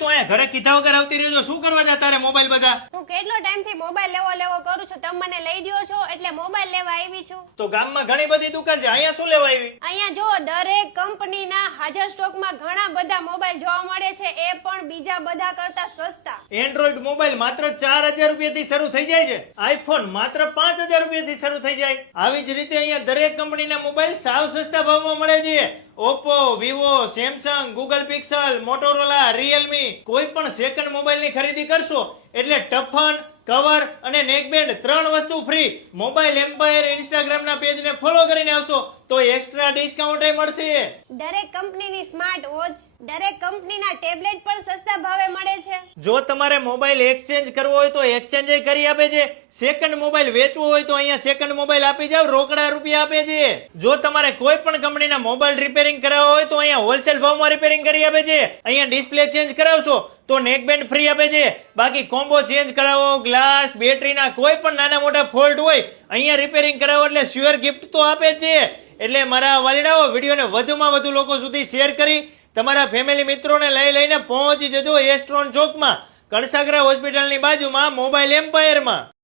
તું અહીંયા ઘરે કીધા વગર આવતી રહ્યો છો? શું કરવા જા તારે મોબાઈલ બધા? હું કેટલો ટાઈમથી મોબાઈલ લેવો કરું છું, તમે મને લઈ દ્યો છો એટલે મોબાઈલ લેવા આવી છું. તો ગામમાં ઘણી બધી દુકાન છે, અહીંયા શું લેવા આવી? અહીંયા જો દરેક કંપનીના હાજર સ્ટોકમાં ઘણા બધા મોબાઈલ જોવા મળે છે, એ પણ બીજા બધા કરતા સસ્તા. એન્ડ્રોઈડ મોબાઈલ માત્ર 4000 રૂપિયાથી શરૂ થઈ જાય છે. આઈફોન માત્ર 5000 રૂપિયાથી શરૂ થઈ જાય. આવી જ રીતે અહીંયા દરેક કંપનીના મોબાઈલ સાવ સસ્તા ભાવમાં મળે છે. Oppo, Vivo, Samsung, Google pixel, Motorola, Realme કોઈ પણ સેકન્ડ મોબાઈલની ખરીદી કરશો એટલે ટફન, કવર અને નેકબેન્ડ 3 વસ્તુ ફ્રી. મોબાઈલ એમ્પાયર ઇન્સ્ટાગ્રામના પેજને ફોલો કરીને આવશો તો એક્સ્ટ્રા ડિસ્કાઉન્ટ મળશે. દરેક કંપનીની સ્માર્ટ વોચ, દરેક કંપનીના ટેબ્લેટ પણ સસ્તા ભાવે મળે છે. જો તમારે મોબાઈલ એક્સચેન્જ કરવો હોય તો એક્સચેન્જ કરી આપે છે. સેકન્ડ મોબાઈલ વેચવો હોય તો અહીંયા સેકન્ડ મોબાઈલ આપી જાવ, રોકડા રૂપિયા આપે છે. જો તમારે કોઈ પણ કંપનીના મોબાઈલ રિપેરિંગ કરાવવા હોય તો અહીંયા હોલસેલ ભાવમાં રિપેરિંગ કરી આપે છે. અહીંયા ડિસ્પ્લે ચેન્જ કરાવશો તો નેકબેન્ડ ફ્રી આપે છે. બાકી કોમ્બો ચેન્જ કરાવો, ગ્લાસ, બેટરીના કોઈ પણ નાના મોટા ફોલ્ટ હોય અહીંયા રિપેરિંગ કરાવો એટલે શ્યોર ગિફ્ટ તો આપે જ છે. એટલે મારા વાલીડાઓ, વિડીયોને વધુમાં વધુ લોકો સુધી શેર કરી તમારા ફેમિલી મિત્રોને લઈને પહોંચી જજો એસ્ટ્રોન ચોકમાં, કણસાગરા હોસ્પિટલની બાજુમાં મોબાઈલ એમ્પાયરમાં.